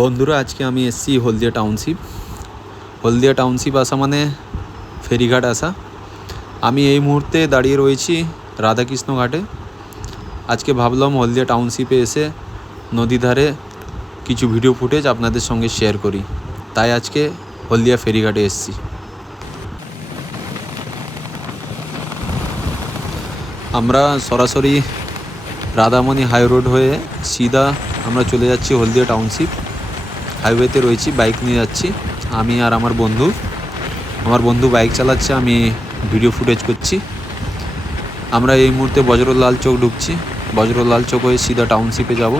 বন্ধুরা, আজকে আমি এসেছি হলদিয়া টাউনশিপ আসা মানে ফেরিঘাট আসা। আমি এই মুহূর্তে দাঁড়িয়ে রয়েছি রাধাকৃষ্ণ ঘাটে। আজকে ভাবলাম হলদিয়া টাউনশিপে এসে নদী ধারে কিছু ভিডিও ফুটেজ আপনাদের সঙ্গে শেয়ার করি, তাই আজকে হলদিয়া ফেরিঘাটে এসেছি। আমরা সরাসরি রাধামণি হাই রোড হয়ে সিধা আমরা চলে যাচ্ছি হলদিয়া টাউনশিপ। হাইওয়েতে রয়েছি, বাইক নিয়ে যাচ্ছি আমি আর আমার বন্ধু বাইক চালাচ্ছে, আমি ভিডিও ফুটেজ করছি। আমরা এই মুহূর্তে বজরলাল চৌক ঢুকছি। বজরলাল চৌক হয়ে সিধা টাউনশিপে যাব।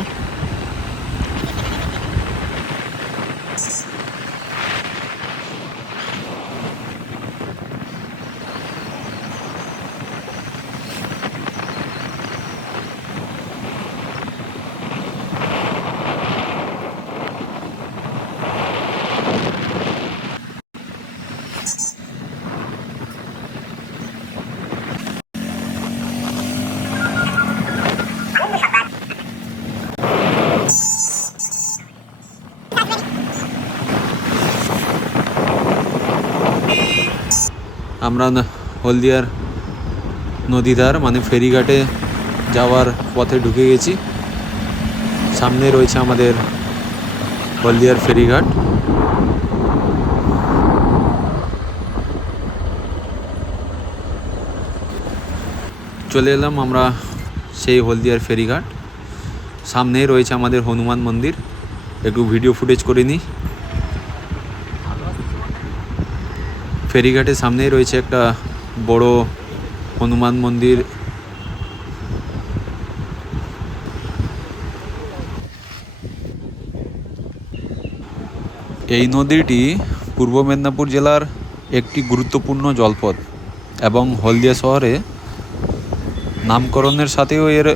আমরা হলদিয়ার নদীধার মানে ফেরিঘাটে যাওয়ার পথে ঢুকে গেছি। সামনে রয়েছে আমাদের হলদিয়ার ফেরিঘাট। চলে এলাম আমরা সেই হলদিয়ার ফেরিঘাট। সামনেই রয়েছে আমাদের হনুমান মন্দির, একটু ভিডিও ফুটেজ করে নিই। ফেরিঘাটের সামনেই রয়েছে একটা বড় হনুমান মন্দির। এই নদীটি পূর্ব মেদিনীপুর জেলার একটি গুরুত্বপূর্ণ জলপথ এবং হলদিয়া শহরে নামকরণের সাথেও এর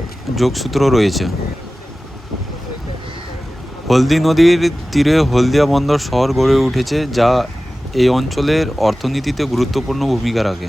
যোগসূত্র রয়েছে। হলদি নদীর তীরে হলদিয়া বন্দর শহর গড়ে উঠেছে, যা এই অঞ্চলের অর্থনীতিতে গুরুত্বপূর্ণ ভূমিকা রাখে।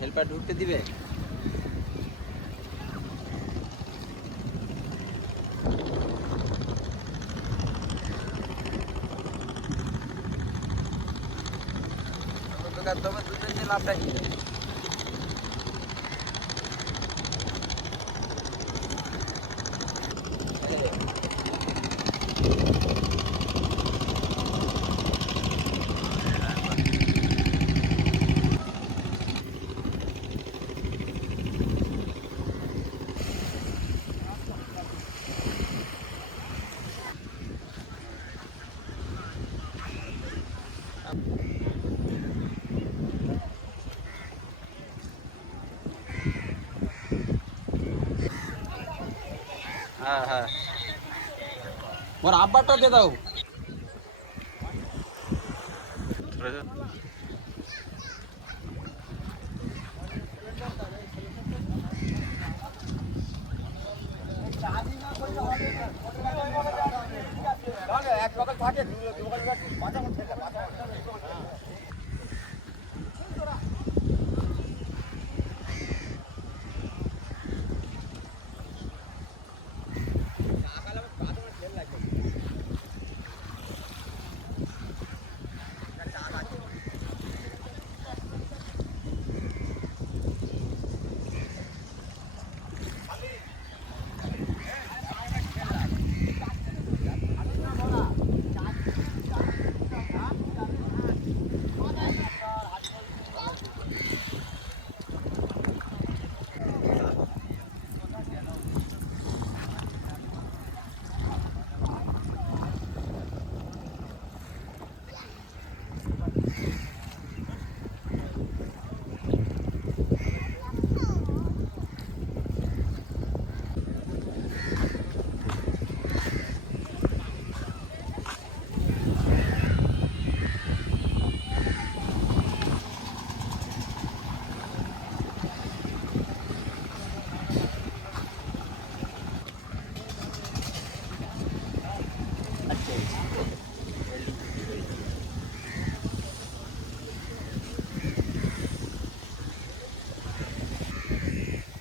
হেল্পার ঢুকতে দিবে? তবে দুজন লাভটা কি? হ্যাঁ হ্যাঁ, ওর আব্বারটা দিয়ে দাও। এক বকল থাকে, দু বকল মাঝামাঝি থেকে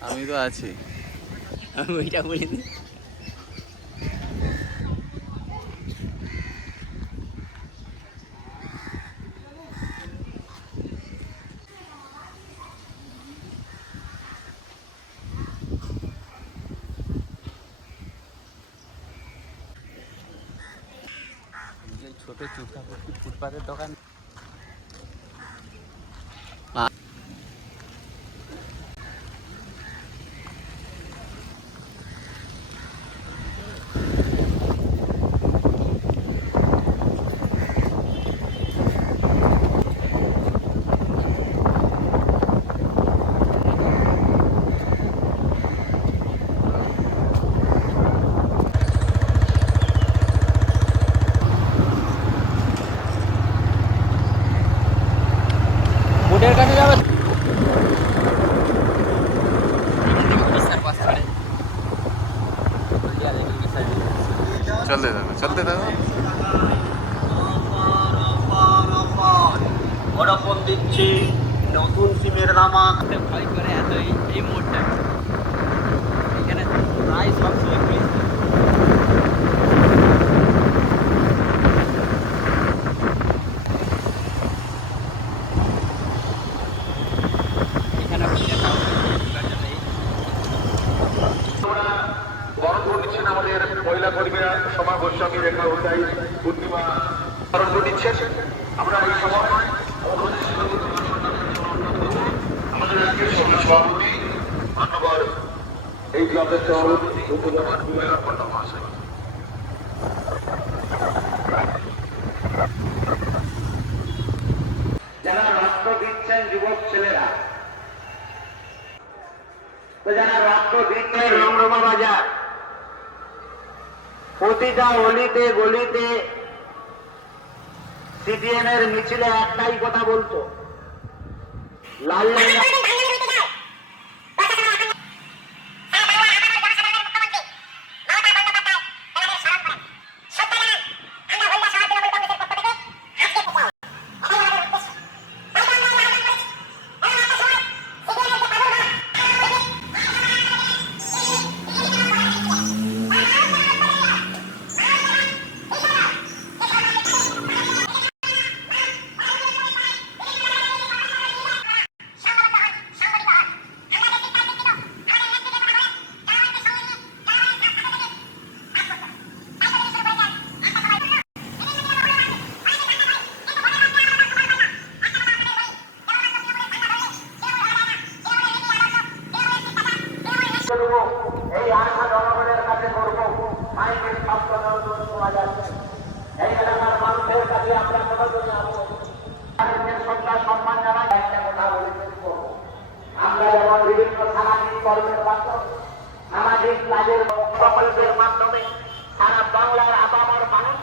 আমি তো আছি, আমি ওইটা বলিনি। ছোট চুপটা ফুটপাতের দোকান। বোটের কাছে যাবে, চলতে থাকো চলতে থাকো। ওরকম দিচ্ছি নতুন সিমের নামা ভয় করে এত এই মোড়টা এখানে প্রায় সবসময় পুলিশ। এখানে বরণ দিচ্ছেন আমাদের মহিলা কর্মীরা, সভা গোস্বামী, রেখা উদ্যায়ী, পূর্ণিমা বরণ দিচ্ছেন। আমরা এই সময় আমাদের আজকের সভাপতি মান্যবর এই ক্লাবের সভাপতি মহাশয়, যারা রক্ত দিচ্ছেন যুবক ছেলেরা, যারা রক্ত দিচ্ছেন রমরমা বাজার, প্রতিটা অলিতে গলিতে সিপিএম এর মিছিলে একটাই কথা বলতো, লাল এই আশা জনগণের কাছে করবো, মাইকের শব্দ শোনা যাচ্ছে। এই এলাকার মানুষের কাছে আমরা কোনো জন্য শ্রদ্ধা সম্মান জানাই। একটা কথা বলে আমরা যেমন বিভিন্ন সামাজিক কর্মের মাধ্যমে সামাজিক কাজের প্রকল্পের মাধ্যমে সারা বাংলার আপামর মানুষ